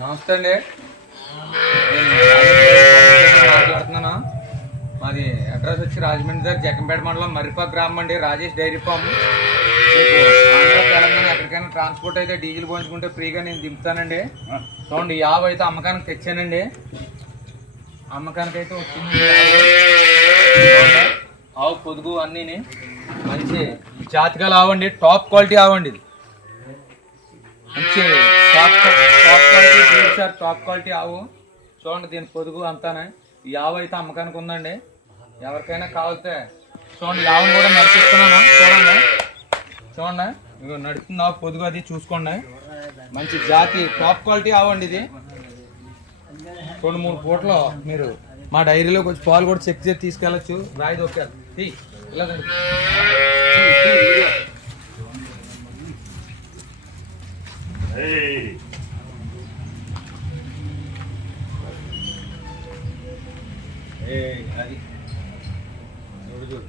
నమస్తే అండి. మాట్లాడుతున్నాను. మాది అడ్రస్ వచ్చి రాజమండ్రి దగ్గర జగ్గంపేట మండలం మర్రిపాక్ గ్రామం అండి. Rajesh dairy farm. ఆంధ్ర తెలంగాణ ఎక్కడికైనా ట్రాన్స్పోర్ట్ అయితే డీజిల్ పోయించుకుంటే ఫ్రీగా నేను దింపుతానండి. చూడండి, యావ అయితే అమ్మకానికి తెచ్చానండి. అమ్మకానికి అయితే వచ్చింది. ఆవు పొదుగు అన్నీ మంచి జాతిగా ఆవండి. Top quality ఆవండి. ఇది మంచి top quality sir, top quality ఆవు. చూడండి, దీని పొదుగు అంతానే. ఈ ఆవు అయితే అమ్మకానికి ఉందండి. ఎవరికైనా కావాలితే చూడండి, ఆవును కూడా నడిపిస్తున్నాను. చూడండి ఇగో నడుపుతుంది ఆవు. పొదుగు అది చూసుకోండి. మంచి జాతి టాప్ క్వాలిటీ ఆవండి. ఇది 2-3 పూటలో మీరు మా డైరీలోకి వచ్చి పాలు కూడా చెక్ చేసి తీసుకెళ్ళచ్చు. రాయి దొక్కారు ఇలా అది చూడు.